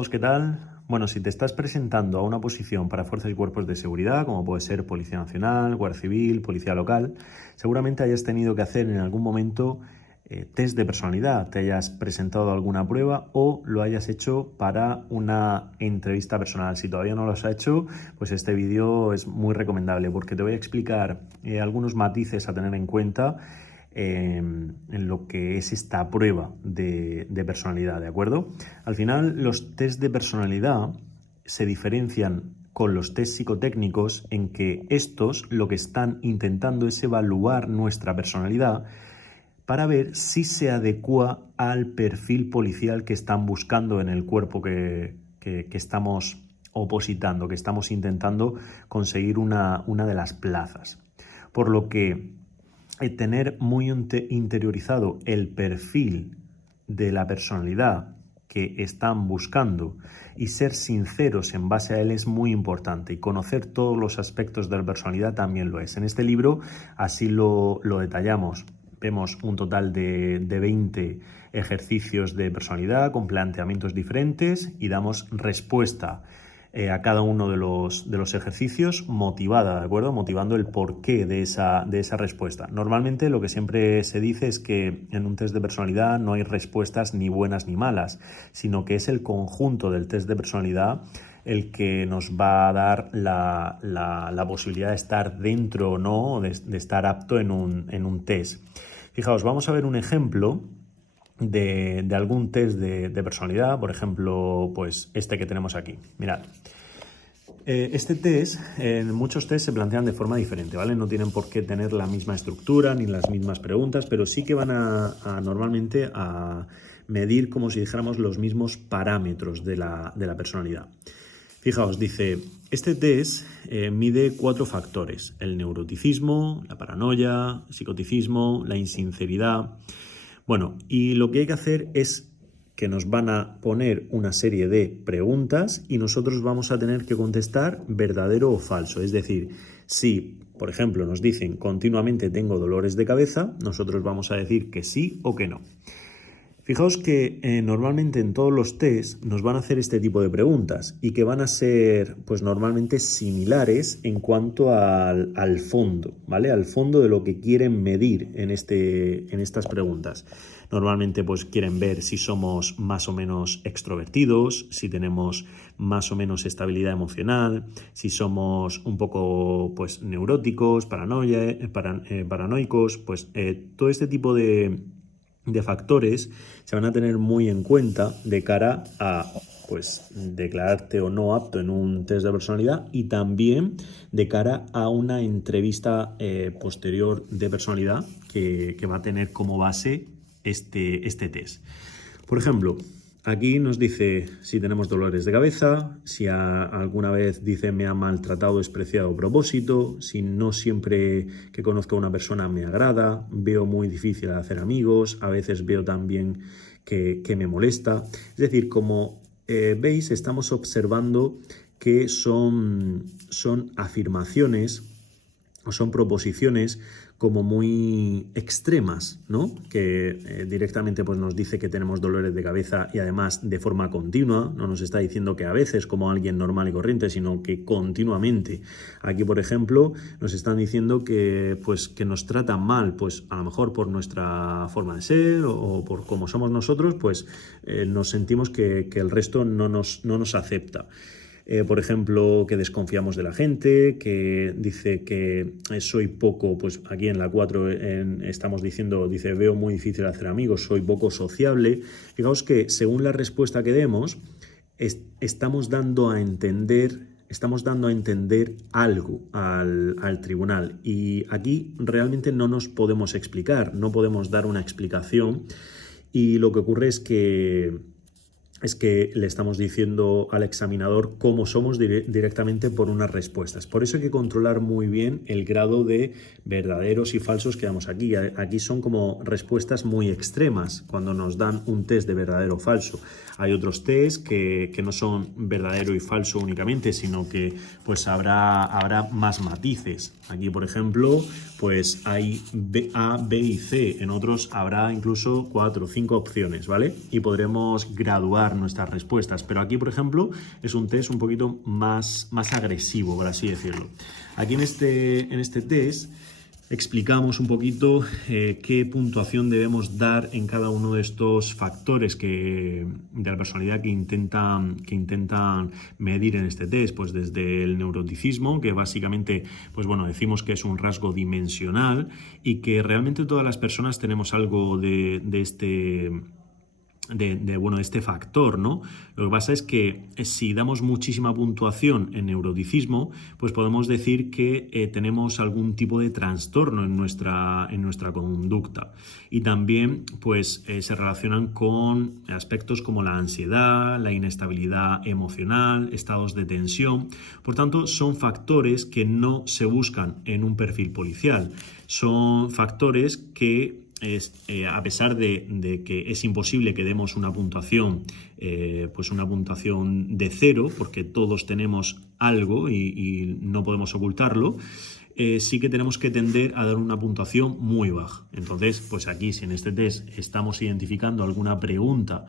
todos, ¿qué tal? Bueno, si te estás presentando a una posición para fuerzas y cuerpos de seguridad, como puede ser Policía Nacional, Guardia Civil, Policía Local, seguramente hayas tenido que hacer en algún momento test de personalidad, te hayas presentado a alguna prueba o lo hayas hecho para una entrevista personal. Si todavía no lo has hecho, pues este vídeo es muy recomendable porque te voy a explicar algunos matices a tener en cuenta en lo que es esta prueba de personalidad, ¿de acuerdo? Al final, los test de personalidad se diferencian con los test psicotécnicos en que estos lo que están intentando es evaluar nuestra personalidad para ver si se adecua al perfil policial que están buscando en el cuerpo que estamos opositando, que estamos intentando conseguir una de las plazas. Por lo que tener muy interiorizado el perfil de la personalidad que están buscando y ser sinceros en base a él es muy importante, y conocer todos los aspectos de la personalidad también lo es. En este libro así lo detallamos. Vemos un total de 20 ejercicios de personalidad con planteamientos diferentes y damos respuesta a cada uno de los ejercicios motivada, ¿de acuerdo? Motivando el porqué de esa respuesta. Normalmente lo que siempre se dice es que en un test de personalidad no hay respuestas ni buenas ni malas, sino que es el conjunto del test de personalidad el que nos va a dar la posibilidad de estar dentro o no, de estar apto en un test. Fijaos, vamos a ver un ejemplo de algún test de personalidad, por ejemplo, pues este que tenemos aquí. Mirad, este test, muchos test se plantean de forma diferente, ¿vale? No tienen por qué tener la misma estructura ni las mismas preguntas, pero sí que van a normalmente a medir, como si dijéramos, los mismos parámetros de la personalidad. Fijaos, dice, este test mide 4 factores: el neuroticismo, la paranoia, el psicoticismo, la insinceridad. Bueno, y lo que hay que hacer es que nos van a poner una serie de preguntas y nosotros vamos a tener que contestar verdadero o falso. Es decir, si, por ejemplo, nos dicen continuamente tengo dolores de cabeza, nosotros vamos a decir que sí o que no. Fijaos que normalmente en todos los test nos van a hacer este tipo de preguntas y que van a ser pues normalmente similares en cuanto al fondo, ¿vale? Al fondo de lo que quieren medir en estas preguntas. Normalmente pues quieren ver si somos más o menos extrovertidos, si tenemos más o menos estabilidad emocional, si somos un poco pues neuróticos, paranoicos, pues todo este tipo de factores se van a tener muy en cuenta de cara a pues declararte o no apto en un test de personalidad, y también de cara a una entrevista posterior de personalidad que va a tener como base este test. Por ejemplo, aquí nos dice si tenemos dolores de cabeza, si alguna vez dice me ha maltratado, despreciado a propósito, si no siempre que conozco a una persona me agrada, veo muy difícil hacer amigos, a veces veo también que me molesta. Es decir, como veis, estamos observando que son afirmaciones o son proposiciones como muy extremas, ¿no? Que directamente pues, nos dice que tenemos dolores de cabeza y además de forma continua. No nos está diciendo que a veces como alguien normal y corriente, sino que continuamente. Aquí, por ejemplo, nos están diciendo que nos tratan mal, pues a lo mejor por nuestra forma de ser o por cómo somos nosotros, pues nos sentimos que el resto no nos acepta. Por ejemplo, que desconfiamos de la gente, que dice que soy poco, pues aquí en la 4 estamos diciendo, dice, veo muy difícil hacer amigos, soy poco sociable. Fijaos que según la respuesta que demos, estamos dando a entender algo al tribunal, y aquí realmente no nos podemos explicar, no podemos dar una explicación, y lo que ocurre es que le estamos diciendo al examinador cómo somos directamente por unas respuestas. Por eso hay que controlar muy bien el grado de verdaderos y falsos que damos aquí. Aquí son como respuestas muy extremas cuando nos dan un test de verdadero o falso. Hay otros test que no son verdadero y falso únicamente, sino que pues habrá más matices. Aquí, por ejemplo, pues hay A, B y C. En otros habrá incluso 4 o 5 opciones, ¿vale? Y podremos graduar dar nuestras respuestas. Pero aquí, por ejemplo, es un test un poquito más agresivo, por así decirlo. Aquí en este test explicamos un poquito qué puntuación debemos dar en cada uno de estos factores de la personalidad que intentan medir en este test, pues desde el neuroticismo, que básicamente, pues bueno, decimos que es un rasgo dimensional y que realmente todas las personas tenemos algo de este factor, ¿no? Lo que pasa es que si damos muchísima puntuación en neuroticismo, pues podemos decir que tenemos algún tipo de trastorno en nuestra conducta. Y también pues se relacionan con aspectos como la ansiedad, la inestabilidad emocional, estados de tensión. Por tanto, son factores que no se buscan en un perfil policial. Son factores que a pesar de que es imposible que demos una puntuación, pues una puntuación de 0, porque todos tenemos algo y no podemos ocultarlo, sí que tenemos que tender a dar una puntuación muy baja. Entonces, pues aquí, si en este test estamos identificando alguna pregunta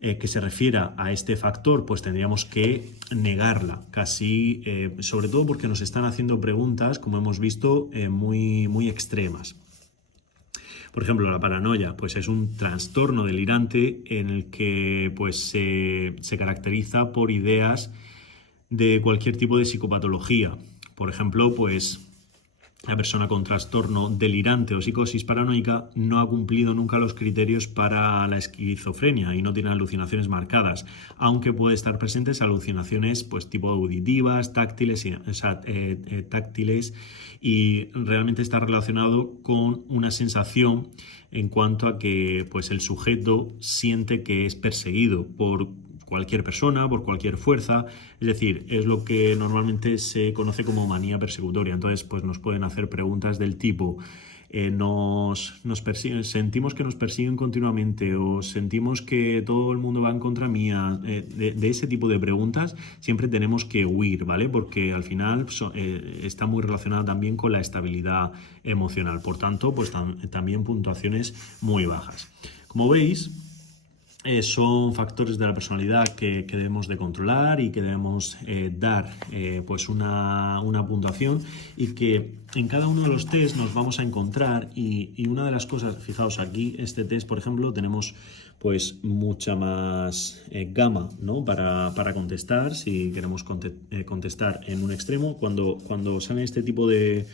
que se refiera a este factor, pues tendríamos que negarla, casi, sobre todo porque nos están haciendo preguntas, como hemos visto, muy extremas. Por ejemplo, la paranoia, pues es un trastorno delirante en el que pues, se caracteriza por ideas de cualquier tipo de psicopatología. Por ejemplo, pues la persona con trastorno delirante o psicosis paranoica no ha cumplido nunca los criterios para la esquizofrenia y no tiene alucinaciones marcadas, aunque puede estar presentes alucinaciones pues tipo auditivas, táctiles y realmente está relacionado con una sensación en cuanto a que pues el sujeto siente que es perseguido por cualquier persona, por cualquier fuerza, es decir, es lo que normalmente se conoce como manía persecutoria. Entonces, pues nos pueden hacer preguntas del tipo, nos persiguen, sentimos que nos persiguen continuamente o sentimos que todo el mundo va en contra mía. De ese tipo de preguntas siempre tenemos que huir, ¿vale? Porque al final está muy relacionada también con la estabilidad emocional. Por tanto, pues también puntuaciones muy bajas. Como veis, son factores de la personalidad que debemos de controlar y que debemos dar pues una puntuación, y que en cada uno de los test nos vamos a encontrar y una de las cosas, fijaos aquí, este test por ejemplo tenemos pues mucha más gama, ¿no? para contestar, si queremos contestar en un extremo. Cuando salen este tipo de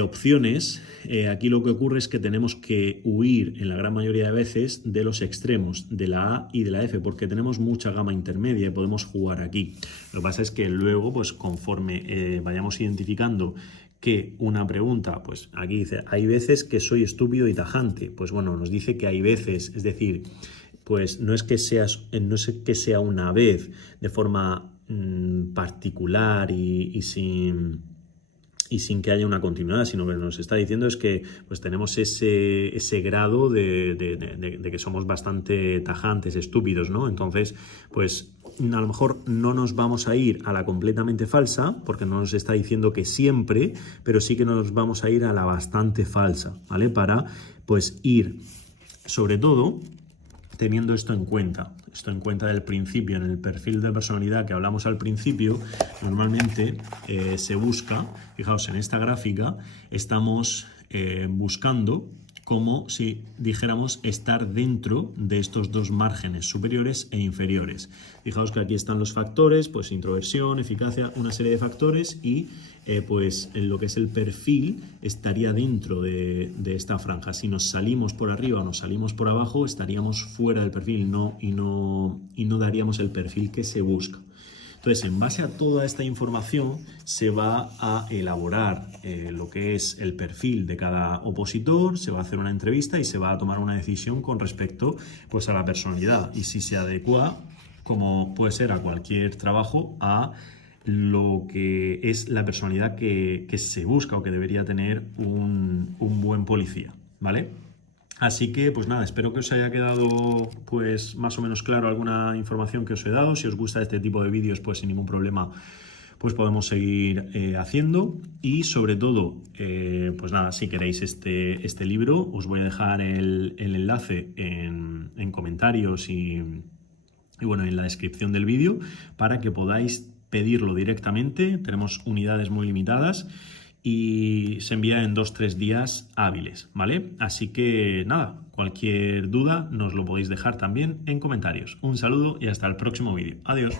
opciones, aquí lo que ocurre es que tenemos que huir en la gran mayoría de veces de los extremos, de la A y de la F, porque tenemos mucha gama intermedia y podemos jugar aquí. Lo que pasa es que luego, pues conforme vayamos identificando que una pregunta, pues aquí dice, hay veces que soy estúpido y tajante. Pues bueno, nos dice que hay veces, es decir, pues no es que sea una vez de forma particular y sin que haya una continuidad, sino que nos está diciendo es que pues tenemos ese grado de que somos bastante tajantes, estúpidos, ¿no? Entonces, pues a lo mejor no nos vamos a ir a la completamente falsa, porque no nos está diciendo que siempre, pero sí que nos vamos a ir a la bastante falsa, ¿vale? Para pues ir, sobre todo, teniendo esto en cuenta del principio. En el perfil de personalidad que hablamos al principio, normalmente se busca, fijaos en esta gráfica, estamos buscando como si dijéramos estar dentro de estos dos márgenes superiores e inferiores. Fijaos que aquí están los factores, pues introversión, eficacia, una serie de factores, y pues en lo que es el perfil estaría dentro de esta franja. Si nos salimos por arriba o nos salimos por abajo, estaríamos fuera del perfil, y no daríamos el perfil que se busca. Entonces, en base a toda esta información se va a elaborar lo que es el perfil de cada opositor, se va a hacer una entrevista y se va a tomar una decisión con respecto pues, a la personalidad y si se adecua, como puede ser a cualquier trabajo, a lo que es la personalidad que se busca o que debería tener un buen policía, ¿vale? Así que, pues nada, espero que os haya quedado pues más o menos claro alguna información que os he dado. Si os gusta este tipo de vídeos, pues sin ningún problema pues podemos seguir haciendo. Y sobre todo, pues nada, si queréis este libro, os voy a dejar el enlace en comentarios y y bueno, en la descripción del vídeo para que podáis pedirlo directamente. Tenemos unidades muy limitadas y se envía en 2-3 días hábiles, ¿vale? Así que nada, cualquier duda nos lo podéis dejar también en comentarios. Un saludo y hasta el próximo vídeo. Adiós.